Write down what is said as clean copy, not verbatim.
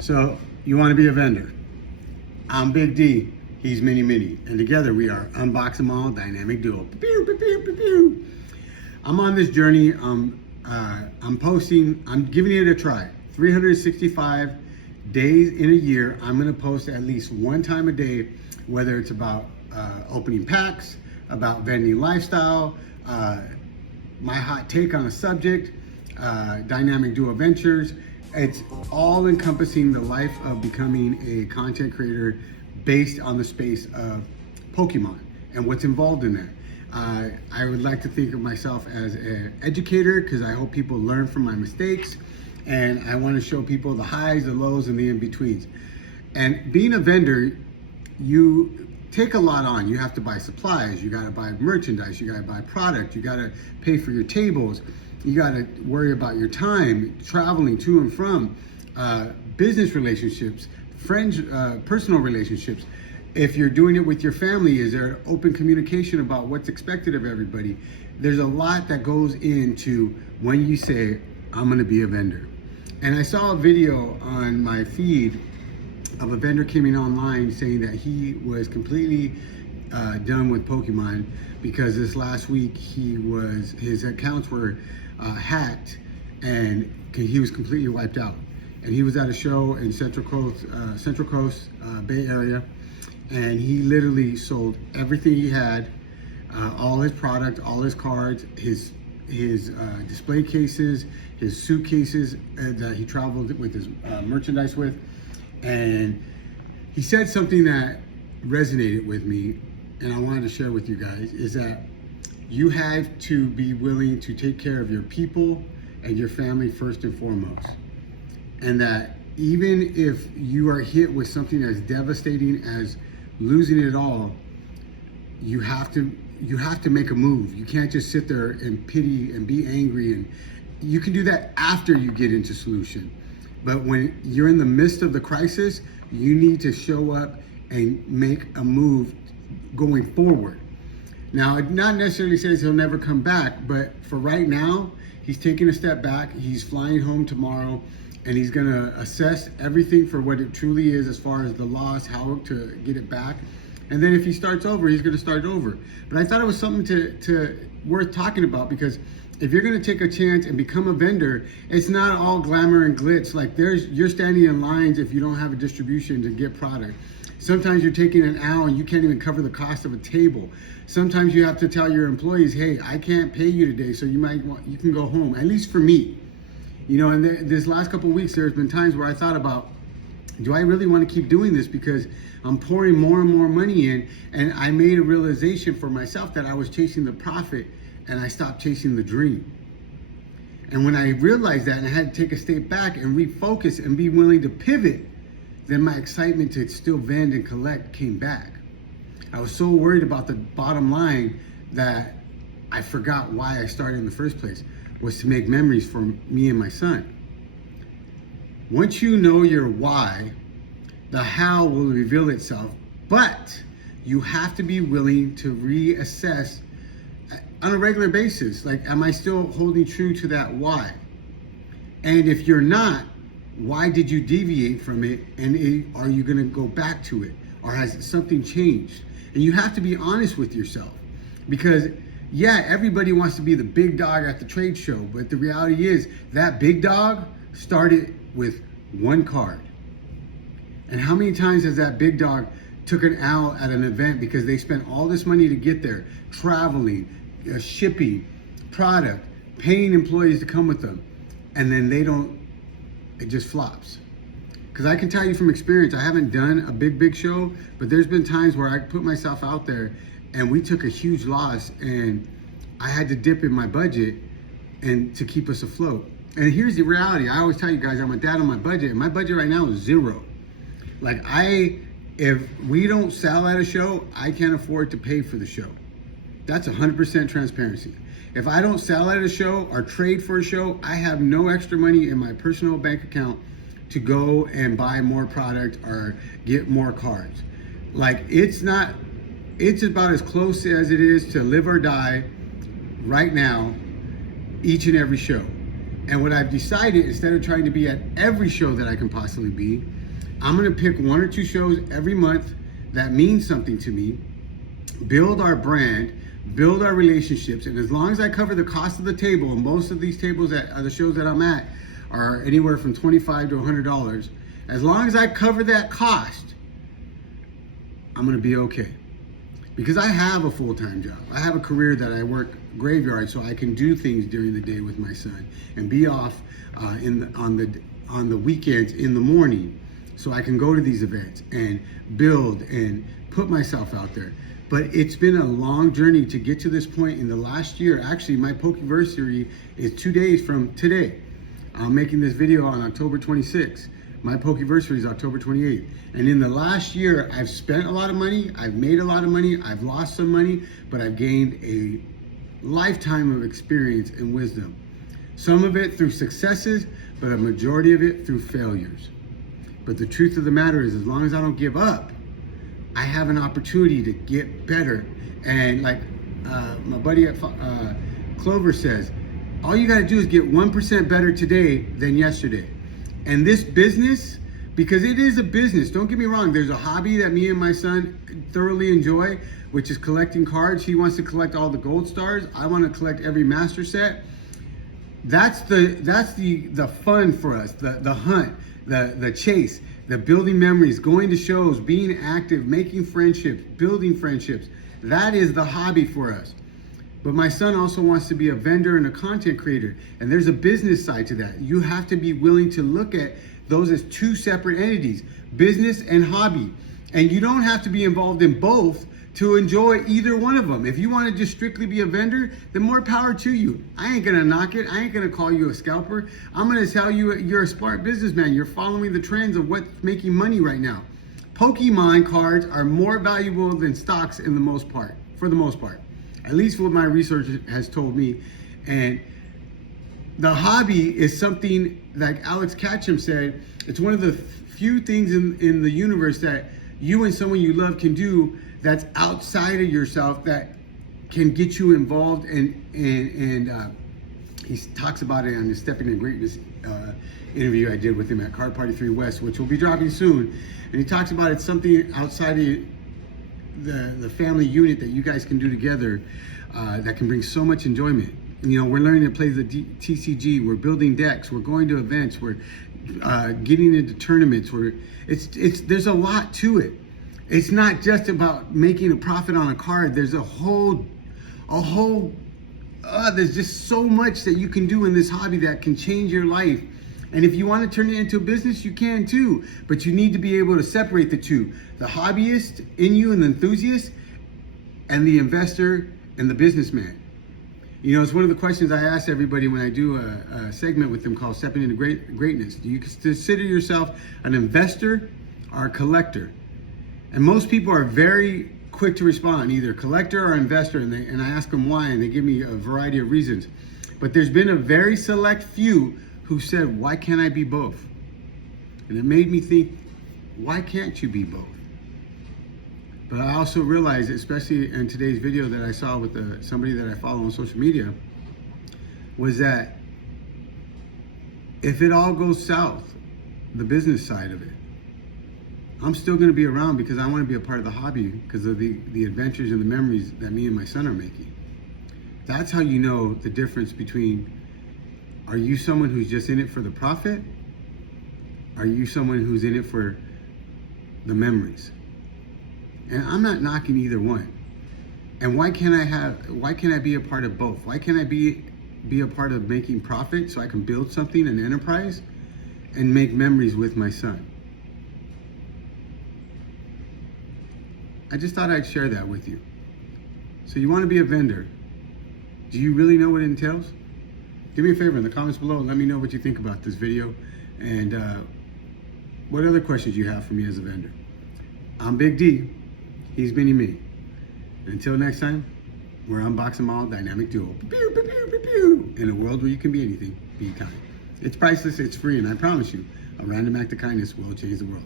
So you want to be a vendor. I'm Big D, he's Mini Mini, and together we are Unbox 'em all dynamic duo. Pew, pew, pew, pew, pew. I'm on this journey. I'm posting, I'm giving it a try. 365 days in a year, I'm gonna post at least one time a day, whether it's about opening packs, about vending lifestyle, my hot take on a subject, dynamic duo ventures. It's all encompassing the life of becoming a content creator based on the space of Pokemon and what's involved in that. I would like to think of myself as an educator because I hope people learn from my mistakes, and I want to show people the highs, the lows, and the in-betweens. And being a vendor, you take a lot on. You have to buy supplies, you got to buy merchandise, you got to buy product, you got to pay for your tables, you got to worry about your time, traveling to and from, business relationships, friends, personal relationships. If you're doing it with your family, is there open communication about what's expected of everybody? There's a lot that goes into when you say, I'm gonna be a vendor. And I saw a video on my feed of a vendor coming online saying that he was completely done with Pokemon because this last week his accounts were hacked and he was completely wiped out. And he was at a show in Central Coast Bay Area, and he literally sold everything he had, all his product, all his cards, his display cases, his suitcases that he traveled with his merchandise with. And he said something that resonated with me, and I wanted to share with you guys, is that you have to be willing to take care of your people and your family first and foremost. And that even if you are hit with something as devastating as losing it all, you have to make a move. You can't just sit there and pity and be angry, and you can do that after you get into solution. But when you're in the midst of the crisis, you need to show up and make a move going forward. Now, it not necessarily says he'll never come back, but for right now, he's taking a step back. He's flying home tomorrow, and he's gonna assess everything for what it truly is as far as the loss, how to get it back. And then if he starts over, he's gonna start over. But I thought it was something to worth talking about, because if you're gonna take a chance and become a vendor, it's not all glamour and glitz. Like you're standing in lines if you don't have a distribution to get product. Sometimes you're taking an hour and you can't even cover the cost of a table. Sometimes you have to tell your employees, hey, I can't pay you today, so you can go home, at least for me. You know, and this last couple of weeks, there's been times where I thought about, do I really want to keep doing this? Because I'm pouring more and more money in, and I made a realization for myself that I was chasing the profit and I stopped chasing the dream. And when I realized that and I had to take a step back and refocus and be willing to pivot, then my excitement to still vend and collect came back. I was so worried about the bottom line that I forgot why I started in the first place, was to make memories for me and my son. Once you know your why, the how will reveal itself, but you have to be willing to reassess on a regular basis. Like, am I still holding true to that why? And if you're not, why did you deviate from it? And are you gonna go back to it? Or has something changed? And you have to be honest with yourself, because yeah, everybody wants to be the big dog at the trade show, but the reality is that big dog started with one card. And how many times has that big dog took an L at an event because they spent all this money to get there, traveling, shipping, product, paying employees to come with them, and then it just flops. Because I can tell you from experience, I haven't done a big show, but there's been times where I put myself out there and we took a huge loss and I had to dip in my budget and to keep us afloat. And here's the reality. I always tell you guys, I'm a dad on my budget, and my budget right now is zero. Like if we don't sell at a show, I can't afford to pay for the show. That's 100% transparency. If I don't sell at a show or trade for a show, I have no extra money in my personal bank account to go and buy more product or get more cards. Like, it's about as close as it is to live or die right now, each and every show. And what I've decided, instead of trying to be at every show that I can possibly be, I'm gonna pick 1 or 2 shows every month that mean something to me, build our brand, build our relationships, and as long as I cover the cost of the table, and most of these tables at the shows that I'm at are anywhere from $25 to $100, as long as I cover that cost, I'm gonna be okay. Because I have a full-time job. I have a career that I work graveyard, so I can do things during the day with my son and be off on the weekends in the morning, so I can go to these events and build and put myself out there. But it's been a long journey to get to this point. In the last year, actually, my Pokeversary is 2 days from today. I'm making this video on October 26th. My Pokeversary is October 28th. And in the last year, I've spent a lot of money, I've made a lot of money, I've lost some money, but I've gained a lifetime of experience and wisdom. Some of it through successes, but a majority of it through failures. But the truth of the matter is, as long as I don't give up, I have an opportunity to get better. And like my buddy at Clover says, all you gotta do is get 1% better today than yesterday. And this business, because it is a business, don't get me wrong, there's a hobby that me and my son thoroughly enjoy, which is collecting cards. He wants to collect all the gold stars. I want to collect every master set. That's the fun for us, the hunt, the chase, the building memories, going to shows, being active, making friendships, building friendships. That is the hobby for us. But my son also wants to be a vendor and a content creator. And there's a business side to that. You have to be willing to look at those as 2 separate entities, business and hobby. And you don't have to be involved in both to enjoy either one of them. If you want to just strictly be a vendor, then more power to you. I ain't gonna knock it. I ain't gonna call you a scalper. I'm gonna tell you you're a smart businessman. You're following the trends of what's making money right now. Pokemon cards are more valuable than stocks for the most part. At least what my research has told me. And the hobby is something, like Alex Ketchum said, it's one of the few things in the universe that you and someone you love can do that's outside of yourself, that can get you involved. And he talks about it on the Stepping in Greatness interview I did with him at Card Party 3 West, which will be dropping soon. And he talks about it's something outside of the family unit that you guys can do together that can bring so much enjoyment. You know, we're learning to play the TCG, we're building decks, we're going to events, we're getting into tournaments, there's a lot to it. It's not just about making a profit on a card. There's there's just so much that you can do in this hobby that can change your life. And if you want to turn it into a business, you can too. But you need to be able to separate the two. The hobbyist in you and the enthusiast, and the investor and the businessman. You know, it's one of the questions I ask everybody when I do a segment with them called Stepping into Greatness. Do you consider yourself an investor or a collector? And most people are very quick to respond, either collector or investor, and I ask them why, and they give me a variety of reasons. But there's been a very select few who said, why can't I be both? And it made me think, why can't you be both? But I also realized, especially in today's video that I saw with somebody that I follow on social media, was that if it all goes south, the business side of it, I'm still going to be around because I want to be a part of the hobby because of the adventures and the memories that me and my son are making. That's how you know the difference between, are you someone who's just in it for the profit? Are you someone who's in it for the memories? And I'm not knocking either one. And why can't I be a part of both? Why can't I be a part of making profit so I can build something, an enterprise, and make memories with my son? I just thought I'd share that with you. So you want to be a vendor. Do you really know what it entails? Do me a favor in the comments below. Let me know what you think about this video and what other questions you have for me as a vendor. I'm Big D. He's Mini Me. Until next time, we're unboxing all dynamic duo. Pew, pew, pew, pew, pew. In a world where you can be anything, be kind. It's priceless, it's free, and I promise you, a random act of kindness will change the world.